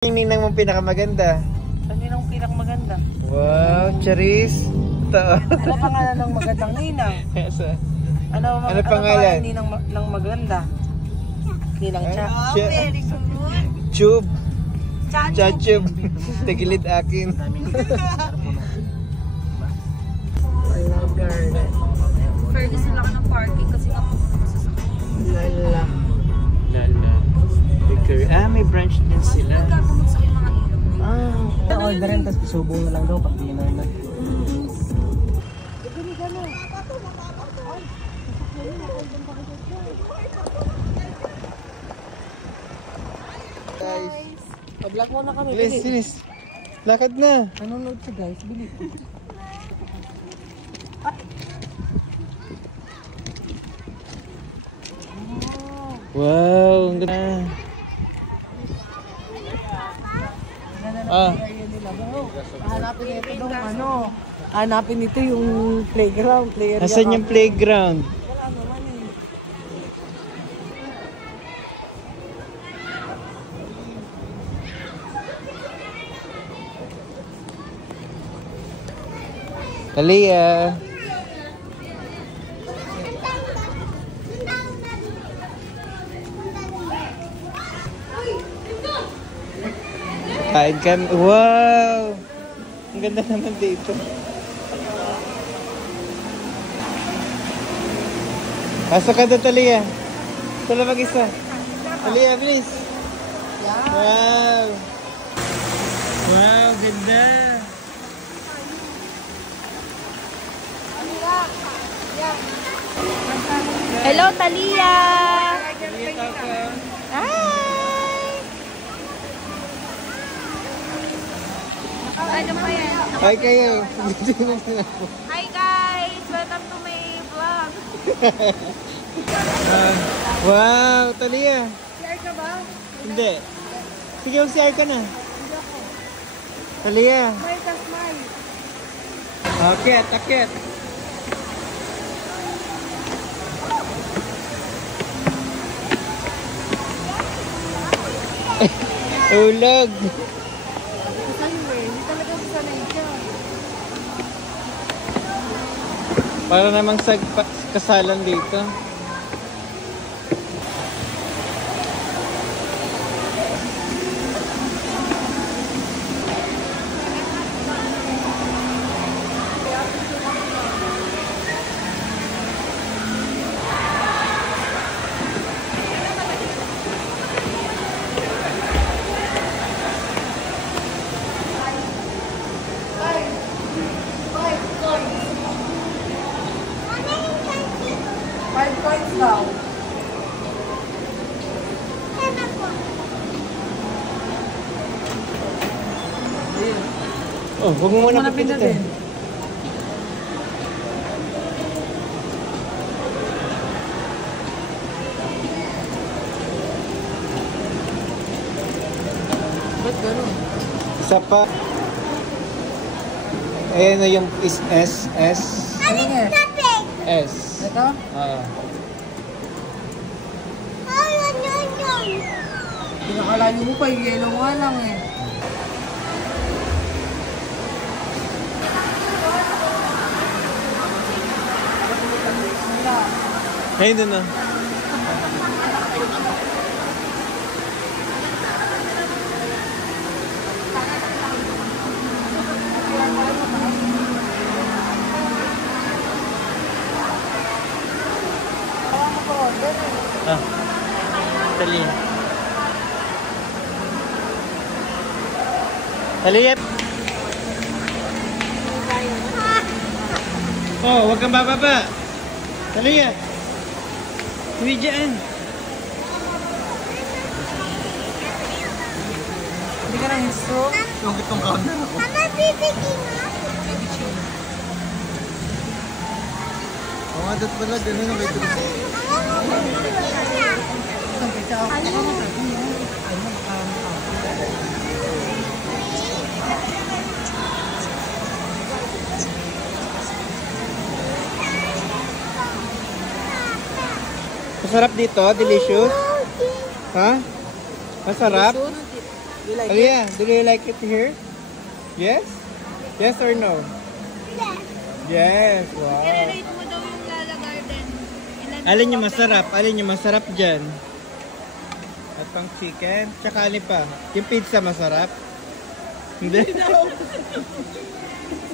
Yung ninang mong pinakamaganda? Ang ninang pinakamaganda? Wow, Charis. Ito. Ano pangalan ng magandang ninang? Ano pangalan ng maganda? Ninang Cha. Oh, very good. Chub. Chachub. Tagilid akin. Fairness na lang ng parking kasi nga po masasakit. Lala. Bakery. May branch din sila. Nagkakamot sa yung mga ilaw. Orderin, tapos subong na lang daw pag dinner na. Guys. Pag-vlog mo na kami. Bilis. Lakad na. Nanonood siya guys, bili. Wow, ang ganda. Hanapin ito yung playground. Asan yung playground? Wala naman eh. Talia. Kain kami. Wow! Ang ganda naman dito. Pasok ka doon, Talia. Ito lang mag-isa. Talia, bilis. Wow! Wow, ganda. Hello, Talia! Talia, taka. Ano pa yan? Ay, kayo. Hi guys! Welcome to my vlog! Wow, Talia. CR ka ba? Hindi. Sige, mag-CR ka na. Talia. Smile ka, smile! Akit, akit. Ulog. Hindi talaga sanay siya. Para namang sa kasalan dito. $5 daw. Oh, huwag mo muna pindutin. Ba't gano'n? Isa pa. Ayan na yung S. Ano nga? S. Ito? Pinakalayo mo pa, yung yellow nga lang eh. Ayun doon na. Talia. Talia. Oh, huwag kang bababa. Talia. Uwi dyan. Hindi ka nang histo? Yung itong counter ako. Mama, bibigyan mo? Oo nga, dot pala. Ganun na may dulce. Masarap dito, delicious. Ha? Masarap? You like it? Aliyah, do you like it here? Yes? Yes or no? Yes. Wow. I-rate mo daw yung Lala Garden. Alin yung masarap? Alin yung masarap dyan? At pang chicken? Tsaka alin pa? Yung pizza masarap? Hindi?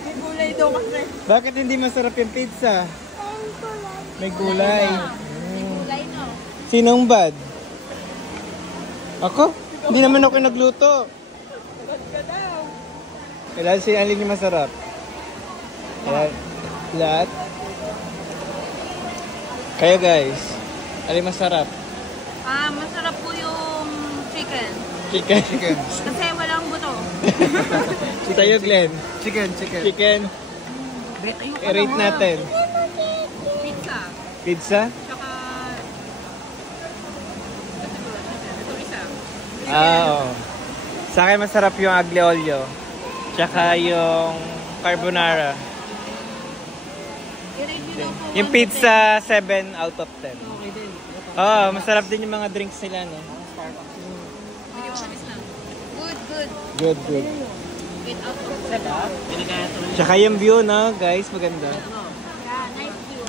May gulay daw kasi. Bakit hindi masarap yung pizza? May gulay. May gulay, no? Sinong bad? Ako? Hindi naman ako nagluto. Kailan si alin yung masarap? Lahat? Kayo guys, alin masarap? Masarap po yung chicken. Chicken. Kasi walang buto. Sa'yo Glenn? Chicken. Chicken. I-rate natin. Pizza. Pizza? Tsaka... Ito isa. Oo. Sa akin masarap yung aglio olio. Tsaka yung carbonara. I-rate nyo daw po. Yung pizza, 7 out of 10. Okay din. Oo, masarap din yung mga drinks nila, no? Hindi mo sabi na. Good. Good. 8 out of 10. Diba? Pinagaya ito. Tsaka yung view, no? Guys, maganda. Yeah, nice view.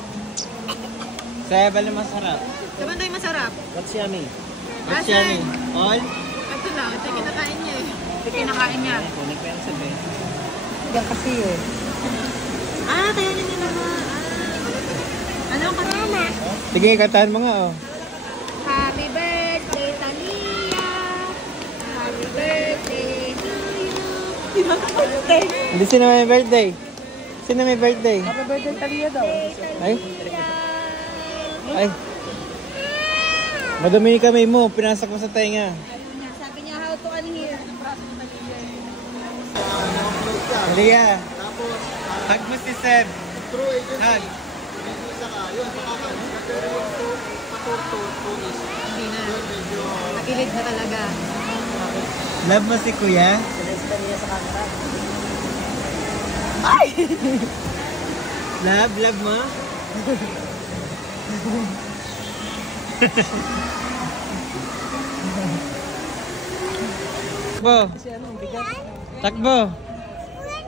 Sa Ebal na masarap. Diba na yung masarap? What's yummy? What's yummy? All? Ito lang. Ito yung kinakain niya eh. Ito yung kinakain niya. Kunik ko yan sa bed. Yan kasi eh. Tayo niya nila nga. Ano ang kasama? Sige, kantahan mo nga, oh. Happy birthday, Tania! Happy birthday to you! Hindi, sino may birthday? Sino may birthday? Happy birthday, Talia daw. Ay? Ay. Madumi ni kamay mo, pinasok mo sa tenga. Sabi niya, how to unhear. Aliyah. Hug mo si Seb. Hug. Hindi na. Nakilid na talaga. Love mo si Kuya? Sinesta niya sa camera. Love mo? Takbo. Kasi ano, ang bigat. Takbo.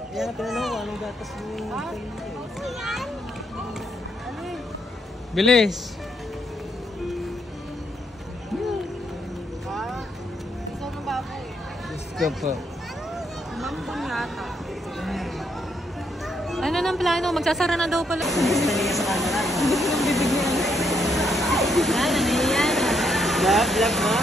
Yan ang tinanong ko, anong gatas mo yung Bilis. Ikaw ng baboy. Let's go po. Mambon yata. Ano nang plano? Magsasara na daw pala. sinesta niya sa camera. Yan. Love mo?